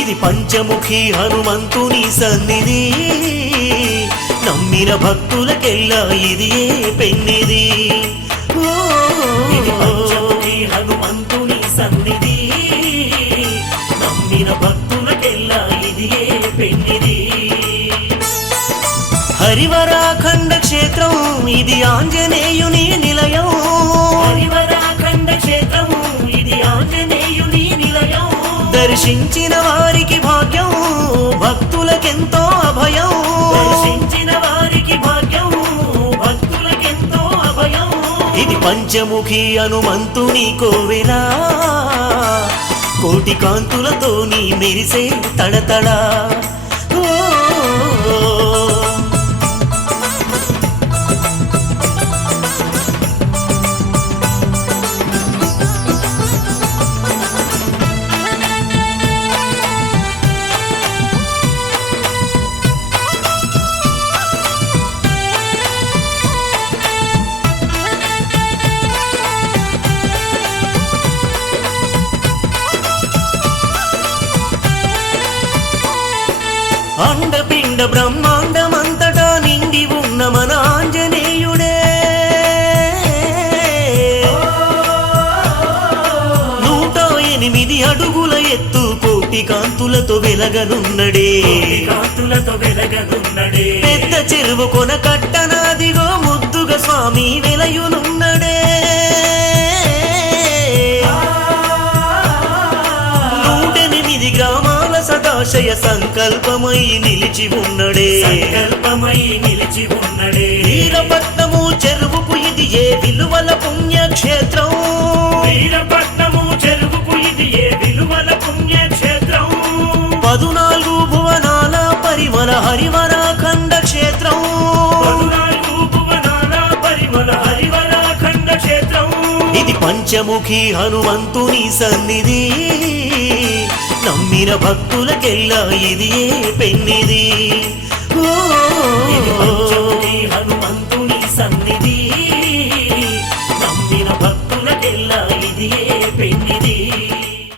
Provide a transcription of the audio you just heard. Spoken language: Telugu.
ఇది పంచముఖి హనుమంతుని సన్నిధి, నమ్మిన భక్తులకెల్లా ఇది పెన్నిది. ఇది పంచముఖి హనుమంతుని సన్నిధి, నమ్మిన భక్తులకెల్లా ఇది పెన్నిది. హరివరాఖండ క్షేత్రం ఇది ఆంజనేయుని నిలయం, హరివరాఖండ క్షేత్రం ఇది ఆంజనేయుని నిలయం. దర్శించిన వారికి భాగ్యం, భక్తులకెంతో అభయం, దర్శించిన వారికి భాగ్యం, భక్తులకెంతో అభయం. ఇది పంచముఖి హనుమంతుని కోవెలా, కోటి కాంతులతో నీ మెరిసే తడతడ. అండపిండ బ్రహ్మాండమంతటా నిండి ఉన్న మన ఆంజనేయుడే, 108 అడుగుల ఎత్తు కోటి కాంతులతో వెలగనున్నడే, కాంతులతో వెలగనున్నడే. పెద్ద చెరువు కొన కట్టనాదిగో ముద్దుగా స్వామి వెలయునున్నడే. 108 గ్రామాల సదాశయ సంకల్పమై నిలిచి ఉన్నడే, సంకల్పమై నిలిచి ఉన్నడే. వీరపట్నము చెరువుకు ఇది ఏ విలువల పుణ్యక్షేత్రం, వీరపట్నము చెరువుకు ఇది ఏ విలువల పుణ్యక్షేత్రం. 14 భువనాల పరిమళ హరివరాఖండ క్షేత్రం, 14 భువనాల పరిమళ హరివరాఖండ క్షేత్రం. ఇది పంచముఖి హనుమంతుని సన్నిధి, నమ్మిన భక్తులకెల్లా ఇది పెన్నిది. ఇది పంచముఖి హనుమంతుని సన్నిధి,